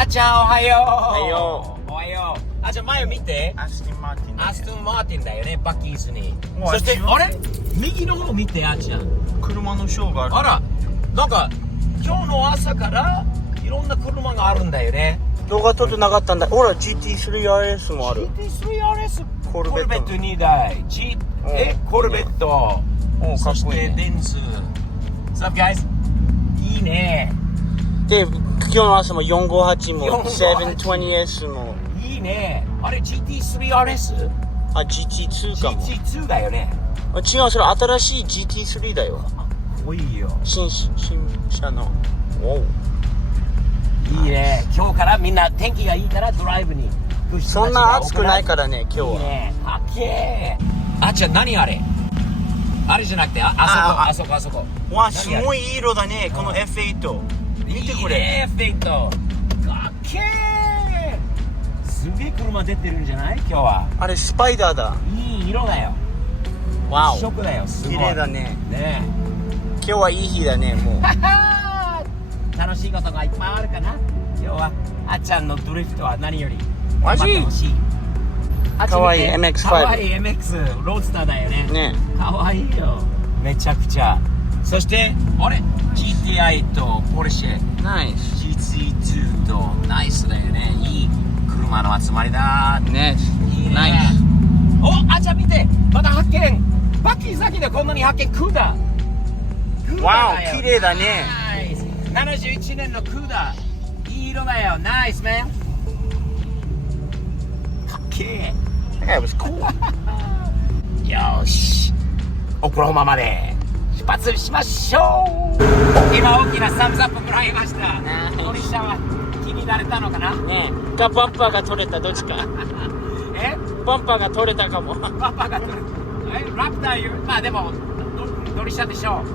あーちゃんおはよう。おはよう。おはよう。あーちゃん前を見て。アストンマーティン。アストンマーティンだよね、バッキーズに。うわそして違うあれ右の方見て、あーちゃん。車のショーがある。あら、なんか今日の朝からいろんな車があるんだよね。動画撮ってなかったんだ。ほら GT3RS もある。 GT3RS コルベット2台、コルベット、おかそしっこいいね。てベンツ。What's up guys? いいね。で今日の朝も458も458 720S もいいね。あれ GT3RS？ あ GT2 かも。 GT2 だよね。あ違う、それ新しい GT3 だよ。多いよ。新車の。おう。いいね。今日からみんな天気がいいからドライブに行く人たちが多そんな暑くないからね今日いいは。ね。かっけー。あっちゃん何あれ？あれじゃなくてあそこ。わすごいいい色だねこの F8。見てこれ。いいね、F8。かっけー。すげえ車出てるんじゃない今日は。あれスパイダーだ。いい色だよ。わお。一色だよ。すごい。綺麗だね。ね今日はいい日だねもう。楽しいことがいっぱいあるかな今日は。あっちゃんのドリフトは何よりマジ楽しい。かわいい MX5。かわいい MX ロースターだよね。ね。かわいいよ。めちゃくちゃ。そしてあれ GTI とポルシェナイス。 GT2 とナイスだよね。いい車の集まりだ。ね。いいね。ナイス。お、あっちゃん見て、また発見。バッキー先でこんなに発見。クーダわお綺麗だね。ナイス。71年のクーダいい色だよ。ナイスメン。かっけ That was cool。え。よし、オクラホマまで出発しましょう。今大きなサムズアップもらいました。鳥車は気になれたのかな。ねえ。バンパーが取れたどっちか。え、バンパーが取れたかも。パパが取る。ラプターよ。まあでも鳥車でしょう。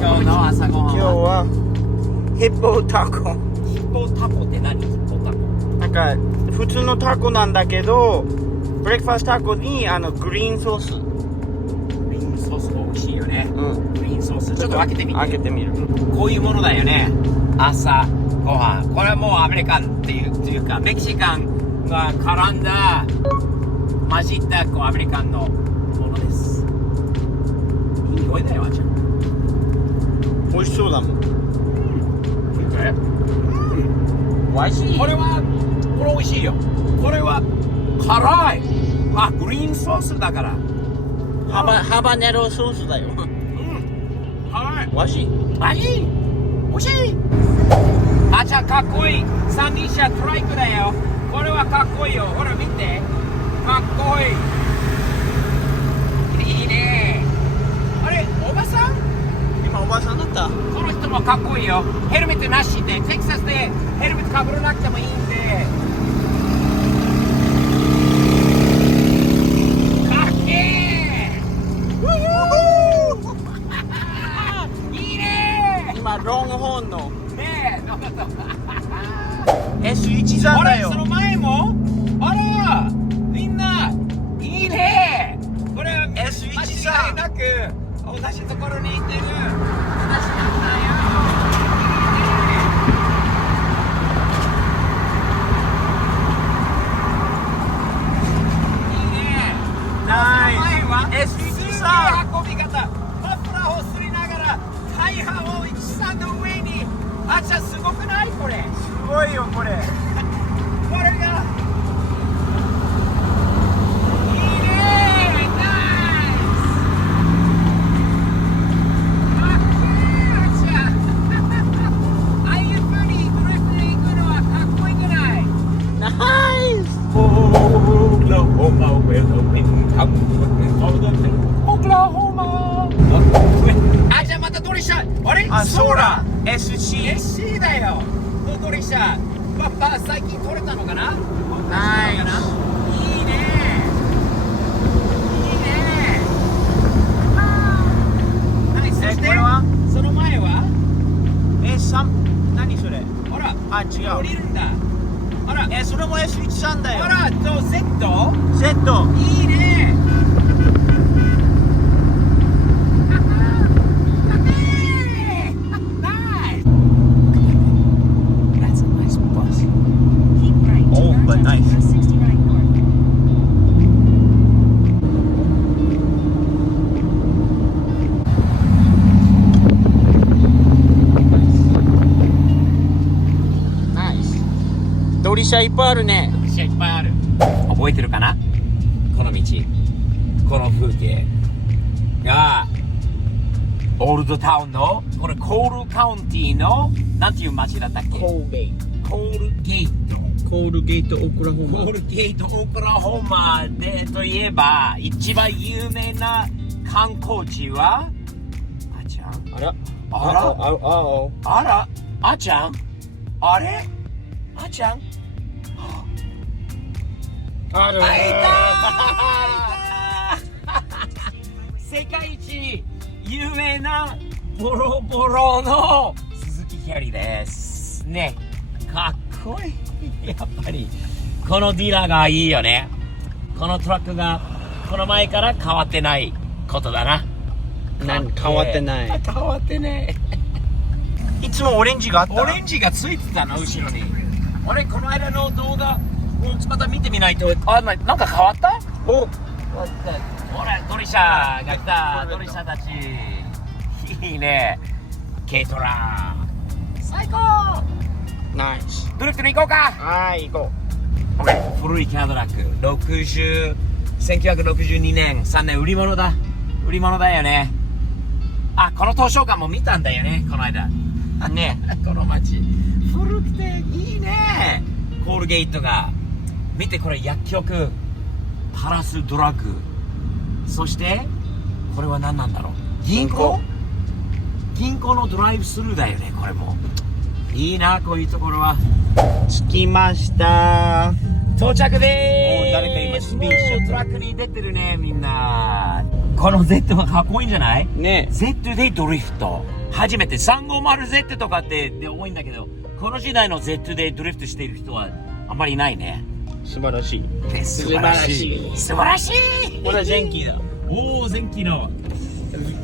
今日の朝ごはん今日はヒッポタコ。ヒッポタコって何？ヒッポタコ。なんか普通のタコなんだけどブレックファーストタコにグリーンソース。グリーンソースも美味しいよね。うん。グリーンソースちょっと開けてみて。開けてみる。こういうものだよね。朝ごはん。これはもうアメリカンっていうかメキシカンが絡んだ混じったこうアメリカンのものです。いい匂いだよ、あんちゃん。美味しそうだもん。美味しい。これ美味しいよ。これは辛い。あ、グリーンソースだから。ハバネロソースだよ。うん。辛い。美味しい。マジ？美味しい。あちゃんかっこいい。三輪車トライクだよ。これはかっこいいよ。ほら見て。かっこいい。いいね。あれ、おばさん？今おばさんだった。この人もかっこいいよ。ヘルメットなしで、テキサスでヘルメットかぶらなくてもいいんで。かっけー。いいね。今ロングホーンのねえ、どうぞ。S13 あれ、だよ。その前もあら、みんないいね。これは S13 間違いなく同じところにいてる。私なんだよ。いいね。いいね。ナイス。前は S13 運び方。マフラーをすりながら大半を13の上に。あっちゃんすごくないこれ。すごいよこれ。これがいいね。ナイス。かっけー。あっちゃんああいう風にドリフトで行くのはかっこいいじゃない。ナイス。オクラホマウェルウィンカムオクラホマ。あ、じゃあまたドリシャ。あれ？あ、ソーラ SC SC。だよ。ドリシャ。パパ最近取れたのかな？ナイス。いいね。いいね。何そしてこれはその前は何それ。ほらあ、違う。降りるんだ。ほらそれも S13 だよ。ほらとセット。セット。いいね。ナイス。That's a nice bus. ドリシャいっぱいあるね。道がいっぱいある。覚えてるかな、この道、この風景がオールドタウンの、これコールカウンティのなんていう街だったっけ。コールゲコールゲート。コールゲートオクラホマ。コールゲートオクラホマでといえば一番有名な観光地はあちゃん。あらあらあらあちゃん、あれあちゃん、あるあいた世界一有名なボロボロの鈴木キャリーですね。かっこいいやっぱりこのディーラーがいいよね。このトラックがこの前から変わってないことだな。変わってない。変わってねいつもオレンジがあった。オレンジがついてたの後ろに。俺この間の動画また見てみないと。なんか変わった。お、ほらドリシャが来た。ドリシャたちいいね。軽トラ最高。ナイス。ドリフトに行こうか。はい行こ古いキャドラック1962年3年売り物だ。売り物だよね。あ、この図書館も見たんだよねこの間ね。この街古くていいね。コールゲートが見て、これ薬局パラスドラッグ、そしてこれは何なんだろう。銀行のドライブスルーだよね。これもいいな、こういうところは。う。着きました。到着でーす。誰か今スピンしちゃった。もうトラックに出てるねみんな。この Z がかっこいいんじゃない？ね。 Z でドリフト初めて。 350Z とかって多いんだけど、この時代の Z でドリフトしている人はあんまりいないね。素晴らしい。素晴らしい。素晴らしい。これ前期だ。おお、前期の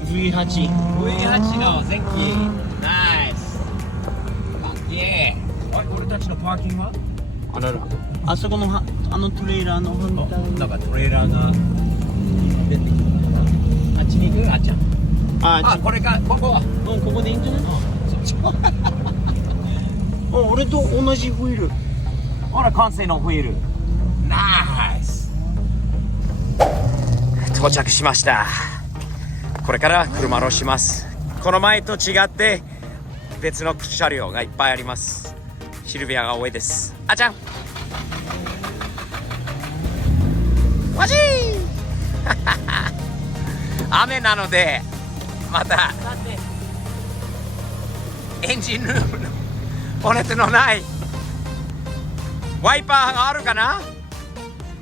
V8。 V8 の前期。ナイス。かっけえ。あれ、俺たちのパーキングはあらら。あそこのトレーラーの反対。なんかトレーラーが出てきたのかな。あっちに行く？あっちゃん。あ、これか、ここ。ここでいいんじゃない？そっち。俺と同じホイール。ほら、完成のホイール。ナイス。到着しました。これから車をします。この前と違って別の車両がいっぱいあります。シルビアが多いです。あちゃんわし雨なのでまたエンジンルームのボンネットのないワイパーがあるかな。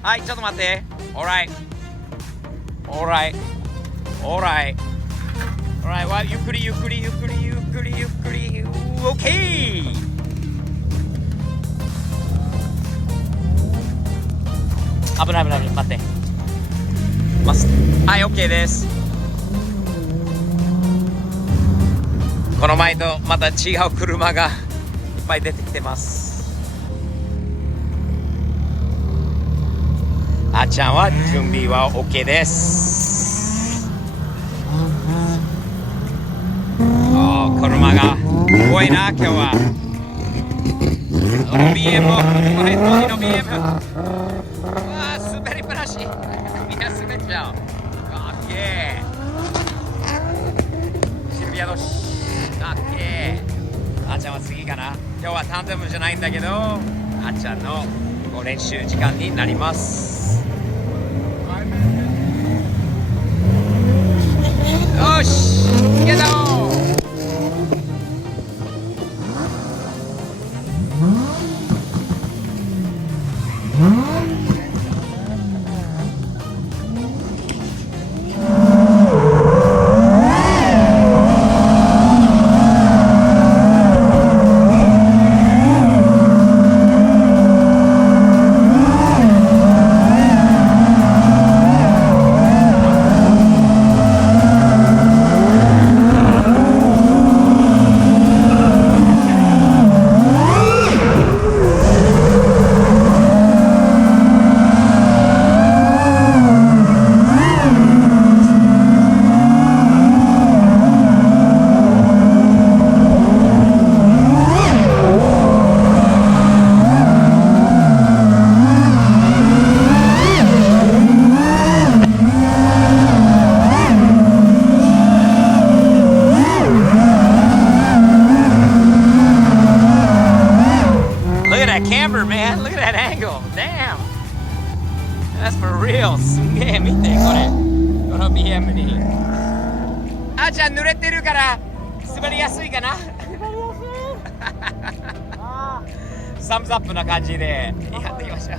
はい、ちょっと待って。Alright Alrightわ、ゆっくりゆっくりゆっくりゆっくりゆっくり。オッケー。危ない危ない、待ってます。はい、オッケーです。この前とまた違う車がいっぱい出てきてます。あっちゃんは準備は OK です。車が多いな今日は。BM もヘッドの BM。うわー、滑り話。みんな滑っちゃう。かっけー。シルビアのかっけー。あっちゃんは次かな。今日はタンデムじゃないんだけど、あっちゃんの練習時間になります。よし、行けた。man. Look at that angle. Damn. That's for real. すんげえ見てこれ。この BM に。あーちゃん濡れてるから滑りやすいかな。サムズアップな感じでやっていきましょう。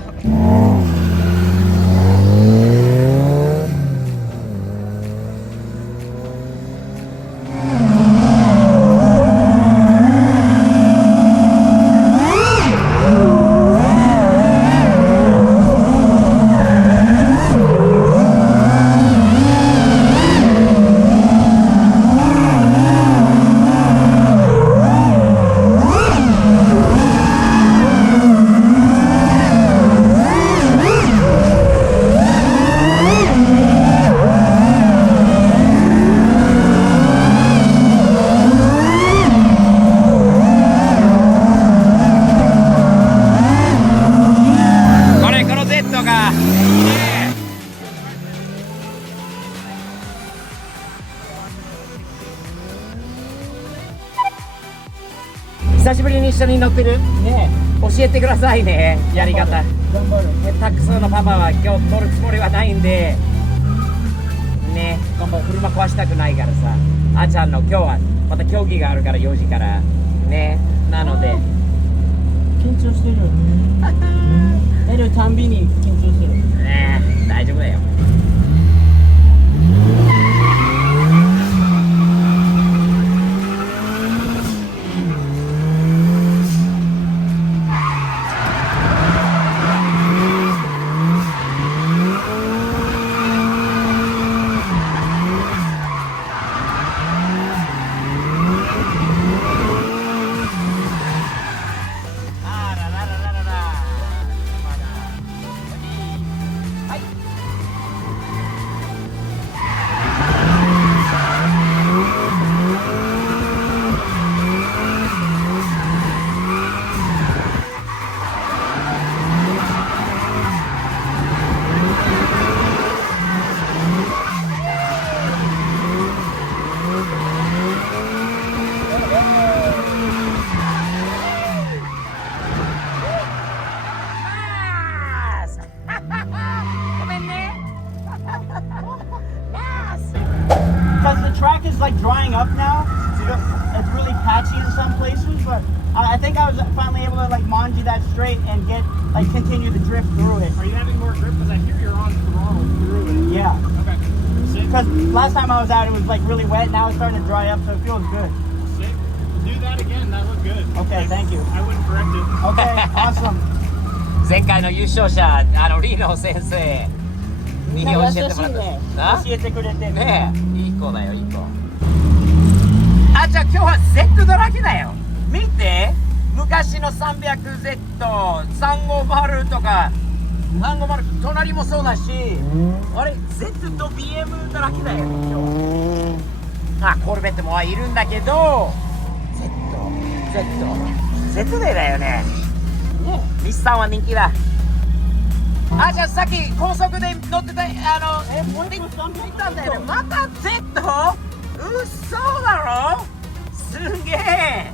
久しぶりに一緒に乗ってるねえ、教えてくださいね、やり方。頑張る。タックスのパパは今日乗るつもりはないんでね、車壊したくないからさ、あーちゃんの今日はまた競技があるから4時からね、なので緊張してる。出るたんびに緊張してる。ねえ、大丈夫だよ。Because the track is like drying up now. It's really patchy in some places, but I think I was finally able to like manji that straight and get like continue to drift through it. Are you having more grip? Because I hear you're on throttle through it. Yeah. Okay. Sick. Because last time I was out, it was like really wet. Now it's starting to dry up, so it feels good. Sick. Do that again. That looked good. Okay, thank you. I wouldn't correct it. Okay, awesome. 前回の優勝者、リーノ先生に教えてもらった。教えてくれて。ねえ、いい子だよ、いい子。あ、じゃあ今日は Z だらけだよ。見て、昔の 300Z、350とか、350、隣もそうだし、あれ、Z と BM だらけだよ、今日。あ、コルベットもいるんだけど、Z でだよね。日産は人気だ。あ、じゃあさっき高速で乗ってた見たんだよね。また Z？ 嘘だろ？すげえ。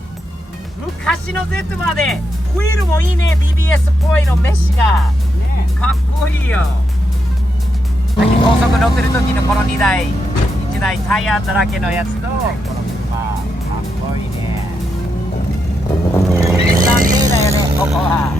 昔の Z までホイールもいいね。 BBS っぽいのメッシがね、かっこいいよ。さっき高速乗ってる時のこの2台1台タイヤだらけのやつとこの車、かっこいいね。日産製だよね、ここは。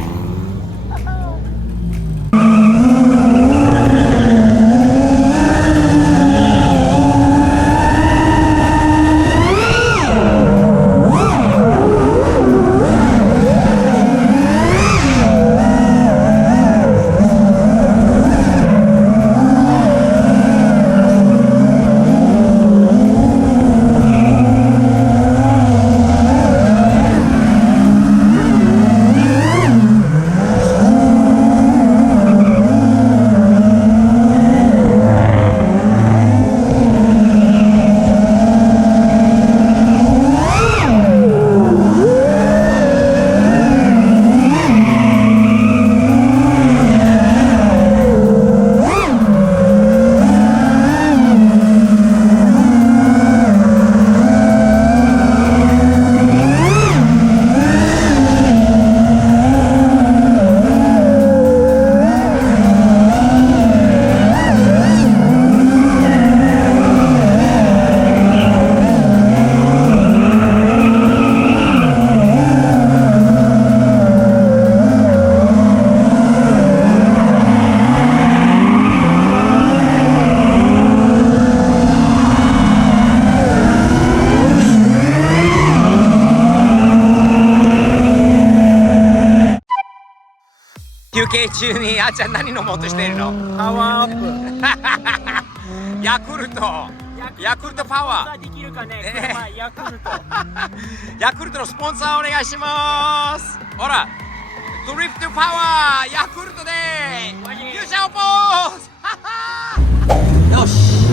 休憩中にあーちゃん何飲もうとしているの？パワーアップ。ヤクルトパワー。できるかね、ねこれはヤクルト。ヤクルトのスポンサーお願いします。ほら、ドリフトパワーヤクルトで優勝ポーズよし。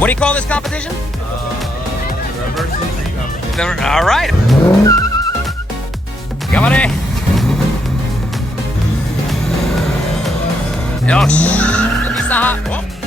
What do you call this competition? Reverse entry competition. All right. 頑張れ。よし。右さん。お。